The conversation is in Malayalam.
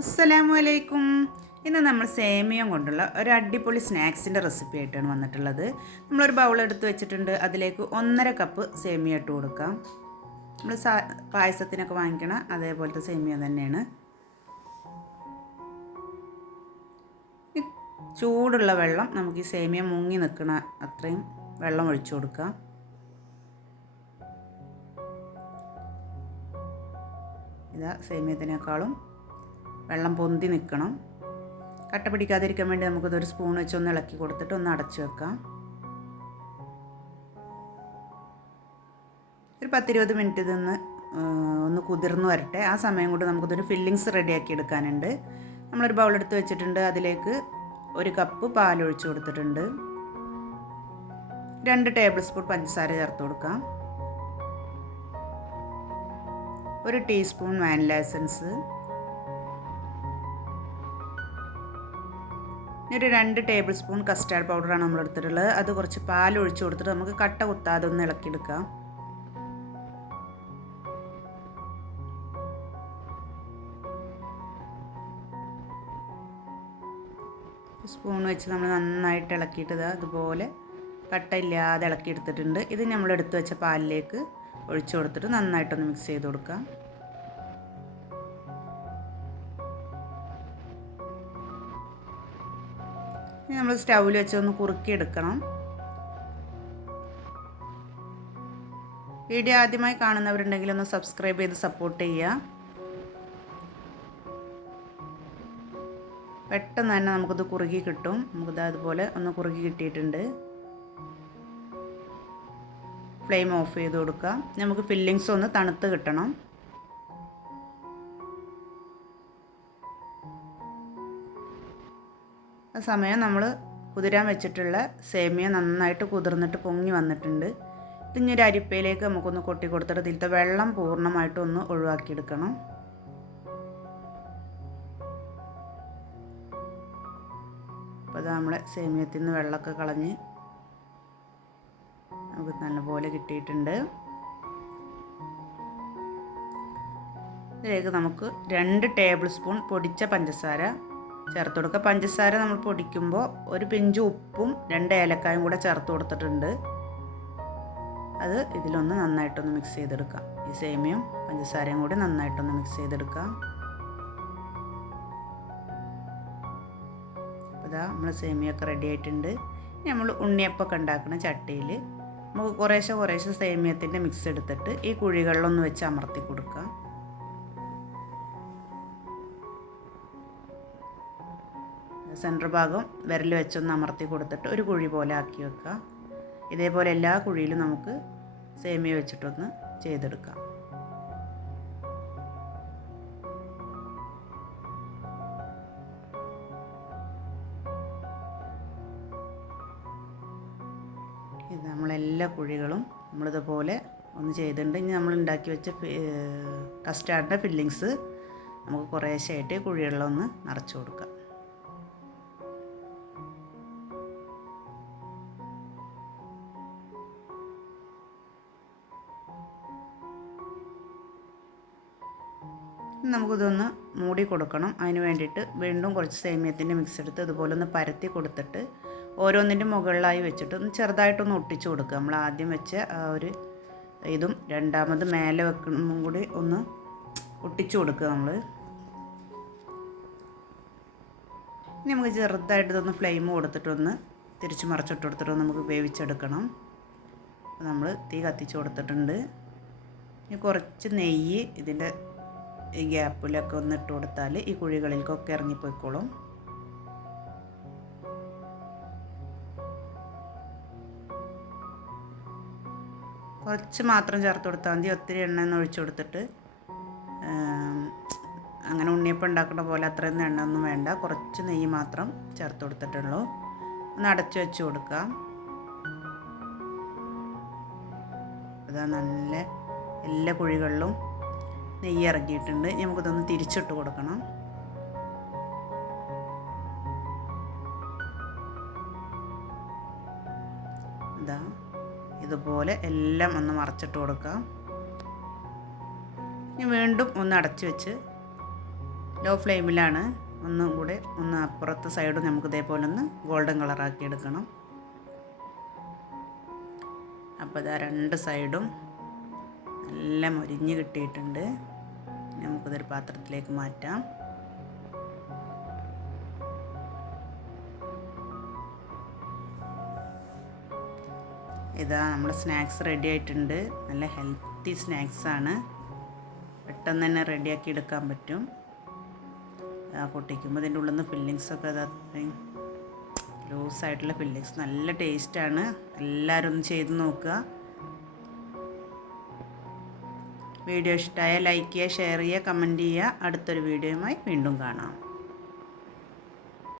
അസ്സലാമു അലൈക്കും. ഇന്ന് നമ്മൾ സേമിയ കൊണ്ടുള്ള ഒരു അടിപൊളി സ്നാക്സിൻ്റെ റെസിപ്പി ആയിട്ടാണ് വന്നിട്ടുള്ളത്. നമ്മളൊരു ബൗൾ എടുത്ത് വെച്ചിട്ടുണ്ട്. അതിലേക്ക് 1.5 കപ്പ് സേമിയ ഇട്ട് കൊടുക്കാം. നമ്മൾ പായസത്തിനൊക്കെ വാങ്ങിക്കണ അതേപോലത്തെ സേമിയ തന്നെയാണ്. ചൂടുള്ള വെള്ളം നമുക്ക് ഈ സേമിയ മുങ്ങി നിൽക്കണ അത്രയും വെള്ളം ഒഴിച്ചു കൊടുക്കാം. ഇതാ സേമിയത്തിനേക്കാളും വെള്ളം പൊന്തി നിൽക്കണം. കട്ട പിടിക്കാതിരിക്കാൻ വേണ്ടി നമുക്കിതൊരു സ്പൂൺ വെച്ച് ഒന്ന് ഇളക്കി കൊടുത്തിട്ട് ഒന്ന് അടച്ചു വെക്കാം. ഒരു 10-20 മിനിറ്റ് ഇതൊന്ന് ഒന്ന് കുതിർന്ന് വരട്ടെ. ആ സമയം കൊണ്ട് നമുക്കിതൊരു ഫില്ലിങ്സ് റെഡിയാക്കി എടുക്കാനുണ്ട്. നമ്മളൊരു ബൗൾ എടുത്ത് വെച്ചിട്ടുണ്ട്. അതിലേക്ക് 1 കപ്പ് പാലൊഴിച്ച് കൊടുത്തിട്ടുണ്ട്. 2 ടേബിൾ സ്പൂൺ പഞ്ചസാര ചേർത്ത് കൊടുക്കാം. 1 ടീസ്പൂൺ വാനില എസൻസ്, ഒരു 2 ടേബിൾ സ്പൂൺ കസ്റ്റാർഡ് പൗഡറാണ് നമ്മൾ എടുത്തിട്ടുള്ളത്. അത് കുറച്ച് പാൽ ഒഴിച്ച് കൊടുത്തിട്ട് നമുക്ക് കട്ട കുത്താതെ ഒന്ന് ഇളക്കിയെടുക്കാം. സ്പൂൺ വെച്ച് നമ്മൾ നന്നായിട്ട് ഇളക്കിയിട്ട് അതുപോലെ കട്ടയില്ലാതെ ഇളക്കിയെടുത്തിട്ടുണ്ട്. ഇത് നമ്മൾ എടുത്ത് വെച്ച പാലിലേക്ക് ഒഴിച്ചു കൊടുത്തിട്ട് നന്നായിട്ടൊന്ന് മിക്സ് ചെയ്ത് കൊടുക്കാം. നമ്മൾ സ്റ്റൗവിൽ വെച്ച് ഒന്ന് കുറുക്കിയെടുക്കണം. വീഡിയോ ആദ്യമായി കാണുന്നവരുണ്ടെങ്കിൽ ഒന്ന് സബ്സ്ക്രൈബ് ചെയ്ത് സപ്പോർട്ട് ചെയ്യുക. പെട്ടെന്ന് തന്നെ നമുക്കിത് കുറുകി കിട്ടും. നമുക്കിത് അതുപോലെ ഒന്ന് കുറുകി കിട്ടിയിട്ടുണ്ട്. ഫ്ലെയിം ഓഫ് ചെയ്ത് കൊടുക്കാം. നമുക്ക് ഫില്ലിങ്സ് ഒന്ന് തണുത്ത് കിട്ടണം. ആ സമയം നമ്മൾ കുതിരാൻ വെച്ചിട്ടുള്ള സേമിയ നന്നായിട്ട് കുതിർന്നിട്ട് പൊങ്ങി വന്നിട്ടുണ്ട്. ഇതിഞ്ഞൊരു അരിപ്പയിലേക്ക് നമുക്കൊന്ന് കൊട്ടി കൊടുത്തിട്ട് ഇതിലത്തെ വെള്ളം പൂർണ്ണമായിട്ടൊന്ന് ഒഴിവാക്കിയെടുക്കണം. അപ്പോൾ അത് നമ്മളെ സേമിയത്തിൽ നിന്ന് വെള്ളമൊക്കെ കളഞ്ഞ് നമുക്ക് നല്ലപോലെ കിട്ടിയിട്ടുണ്ട്. ഇതിലേക്ക് നമുക്ക് 2 ടേബിൾ സ്പൂൺ പൊടിച്ച പഞ്ചസാര ചേർത്ത് കൊടുക്കുക. പഞ്ചസാര നമ്മൾ പൊടിക്കുമ്പോൾ ഒരു പിഞ്ച് ഉപ്പും 2 ഏലക്കായും കൂടെ ചേർത്ത് കൊടുത്തിട്ടുണ്ട്. അത് ഇതിലൊന്ന് നന്നായിട്ടൊന്ന് മിക്സ് ചെയ്തെടുക്കാം. ഈ സേമിയയും പഞ്ചസാരയും കൂടി നന്നായിട്ടൊന്ന് മിക്സ് ചെയ്തെടുക്കാം. അപ്പോൾ ഇതാ നമ്മൾ സേമിയൊക്കെ റെഡി ആയിട്ടുണ്ട്. ഇനി നമ്മൾ ഉണ്ണിയപ്പമൊക്കെ ഉണ്ടാക്കുന്ന ചട്ടിയിൽ നമുക്ക് കുറേശ്ശെ സേമിയത്തിൻ്റെ മിക്സ് എടുത്തിട്ട് ഈ കുഴികളിലൊന്ന് വെച്ച് അമർത്തി കൊടുക്കാം. സെൻറ്റർ ഭാഗം വിരൽ വെച്ചൊന്ന് അമർത്തി കൊടുത്തിട്ട് ഒരു കുഴി പോലെ ആക്കി വെക്കുക. ഇതേപോലെ എല്ലാ കുഴിയിലും നമുക്ക് സേമിയ വെച്ചിട്ടൊന്ന് ചെയ്തെടുക്കാം. ഇത് നമ്മളെല്ലാ കുഴികളും നമ്മളിതുപോലെ ഒന്ന് ചെയ്തിട്ടുണ്ട്. ഇനി നമ്മൾ ഉണ്ടാക്കി വെച്ച കസ്റ്റാർഡിൻ്റെ ഫില്ലിങ്സ് നമുക്ക് കുറേശ്ശായിട്ട് കുഴികളിലൊന്ന് നിറച്ച് കൊടുക്കാം. നമുക്കിതൊന്ന് മൂടി കൊടുക്കണം. അതിന് വേണ്ടിയിട്ട് വീണ്ടും കുറച്ച് സേമിയത്തിൻ്റെ മിക്സ് എടുത്ത് ഇതുപോലെ ഒന്ന് പരത്തി കൊടുത്തിട്ട് ഓരോന്നിൻ്റെ മുകളിലായി വെച്ചിട്ട് ഒന്ന് ചെറുതായിട്ടൊന്ന് ഒട്ടിച്ചു കൊടുക്കുക. നമ്മൾ ആദ്യം വെച്ച ആ ഒരു ഇതും രണ്ടാമത് മേലെ വെക്കണം കൂടി ഒന്ന് ഒട്ടിച്ചു കൊടുക്കുക. നമ്മൾ ഇനി നമുക്ക് ചെറുതായിട്ട് ഇതൊന്ന് ഫ്ലെയിം കൊടുത്തിട്ടൊന്ന് തിരിച്ച് മറിച്ചിട്ട് കൊടുത്തിട്ട് നമുക്ക് വേവിച്ചെടുക്കണം. നമ്മൾ തീ കത്തിച്ച് കൊടുത്തിട്ടുണ്ട്. ഇനി കുറച്ച് നെയ്യ് ഇതിൻ്റെ ഈ ഗ്യാപ്പിലൊക്കെ ഒന്ന് ഇട്ട് കൊടുത്താൽ ഈ കുഴികളിലേക്കൊക്കെ ഇറങ്ങിപ്പോയിക്കോളും. കുറച്ച് മാത്രം ചേർത്ത് കൊടുത്താൽ മതി. ഒത്തിരി എണ്ണ ഒന്ന് ഒഴിച്ചു കൊടുത്തിട്ട് അങ്ങനെ ഉണ്ണിയപ്പം ഉണ്ടാക്കുന്ന പോലെ അത്രയൊന്നും എണ്ണ ഒന്നും വേണ്ട. കുറച്ച് നെയ്യ് മാത്രം ചേർത്ത് കൊടുത്തിട്ടുള്ളൂ. ഒന്ന് അടച്ചു വെച്ച് കൊടുക്കാം. അതാ നല്ല എല്ലാ കുഴികളിലും നെയ്യ് ഇറങ്ങിയിട്ടുണ്ട്. നമുക്കിതൊന്ന് തിരിച്ചിട്ട് കൊടുക്കണം. ഇതാ ഇതുപോലെ എല്ലാം ഒന്ന് മറച്ചിട്ട് കൊടുക്കാം. ഇനി വീണ്ടും ഒന്ന് അടച്ചു വെച്ച് ലോ ഫ്ലെയിമിലാണ്. ഒന്നും കൂടെ ഒന്ന് അപ്പുറത്തെ സൈഡും നമുക്ക് ഇതേപോലെ ഒന്ന് ഗോൾഡൻ കളറാക്കി എടുക്കണം. അപ്പോൾ ഇതാ 2 സൈഡും നല്ല മൊരിഞ്ഞ് കിട്ടിയിട്ടുണ്ട്. നമുക്കിതൊരു പാത്രത്തിലേക്ക് മാറ്റാം. ഇതാ നമ്മുടെ സ്നാക്സ് റെഡി ആയിട്ടുണ്ട്. നല്ല ഹെൽത്തി സ്നാക്സാണ്. പെട്ടെന്ന് തന്നെ റെഡിയാക്കി എടുക്കാൻ പറ്റും. പൊട്ടിക്കുമ്പോൾ ഇതിൻ്റെ ഉള്ളിൽ നിന്ന് ഫില്ലിങ്സൊക്കെ അത്രയും ലൂസായിട്ടുള്ള ഫില്ലിങ്സ് നല്ല ടേസ്റ്റാണ്. എല്ലാവരും ഒന്ന് ചെയ്ത് നോക്കുക. വീഡിയോ ഇഷ്ടമായ ലൈക്ക് ചെയ്യുക, ഷെയർ ചെയ്യുക, കമൻറ്റ് ചെയ്യുക. അടുത്തൊരു വീഡിയോയുമായി വീണ്ടും കാണാം.